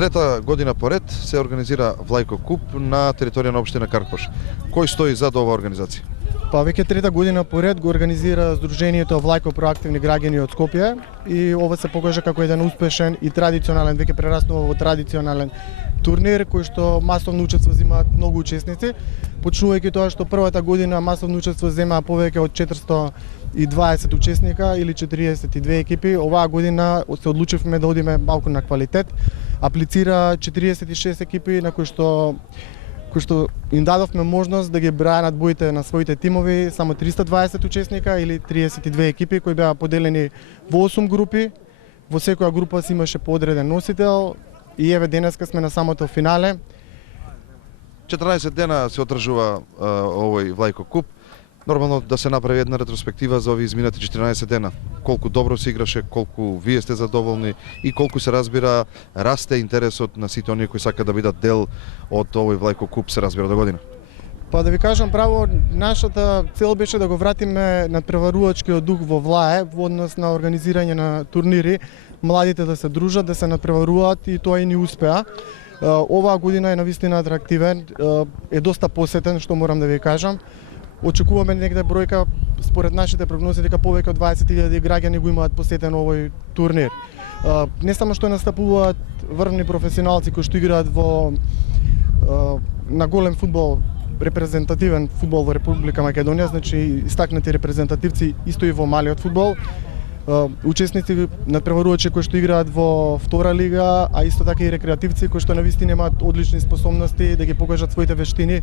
Трета година поред се организира Влајко Куп на територија на општина Каркош. Кој стои зад оваа организација? Па веќе трета година поред го организира Сдруженијето Влајко проактивни граѓани од Скопје и ова се покажа како еден успешен и традиционален, веќе прераснува во традиционален турнир кој што масовно учество земаат многу учесници, почнувајќи тоа што првата година масовно учество земаа повеќе од 420 учесника или 42 екипи. Оваа година се одлучивме да одиме малку на квалитет. Аплицира 46 екипи на кои што им дадовме можност да ги брајанат боите на своите тимови, само 320 учесника или 32 екипи кои беа поделени во 8 групи. Во секоја група си имаше поодреден носител и еве денеска сме на самото финале. 14 дена се одржува овој Влајко Куп. Нормално да се направи една ретроспектива за овие изминати 14 дена. Колку добро се играше, колку вие сте задоволни и колку се разбира расте интересот на сите оние кои сакаат да бидат дел од овој Влајко Куп, се разбира до година. Па да ви кажам право, нашата цел беше да го вратиме надпреварувачкиот дух во Влае во однос на организирање на турнири, младите да се дружат, да се надпреваруваат и тоа и ни успеа. Оваа година е навистина атрактивен, е доста посетен, што морам да ви кажам. Очекуваме негде бројка, според нашите прогнози, дека повеќе од 20.000 граѓани го имаат посетен овој турнир. Не само што настапуваат врвни професионалци кои што играат на голем фудбал, репрезентативен фудбал во Република Македонија, значи истакнати репрезентативци исто и во малиот фудбал. Учесници надпреварувачи кои што играат во втора лига, а исто така и рекреативци кои што навистина имаат одлични способности да ги покажат своите вештини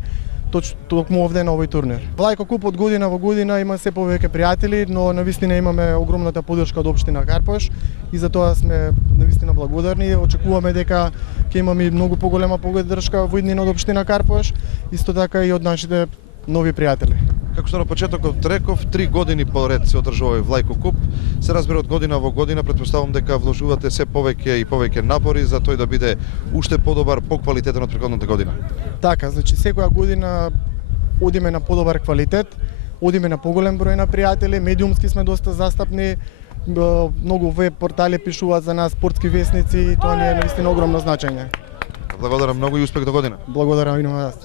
токму овде на овој турнир. Влајко Куп од година во година има се повеќе пријатели, но навистина имаме огромната поддршка од општина Карпош и за тоа сме навистина благодарни. Очекуваме дека ќе имаме и многу поголема поддршка во иднина од општина Карпош, исто така и од нашите нови пријатели. Како што на почетокот реков, 3 години поред се одржува овој Влајко Куп. Се разбира од година во година, претпоставувам дека вложувате се повеќе и повеќе напори за тој да биде уште подобар, поквалитетен од претходната година. Така, значи секоја година одиме на подобар квалитет, одиме на поголем број на пријатели, медиумски сме доста застапни, многу веб портали пишуваат за нас, спортски весници и тоа ни е навистина огромно значење. Благодарам многу и успех до година. Благодарам и на вас.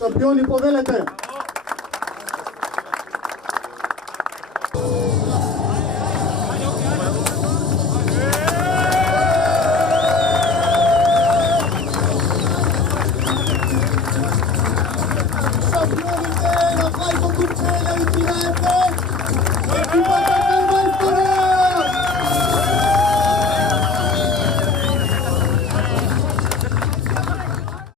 Шампиони, повелете!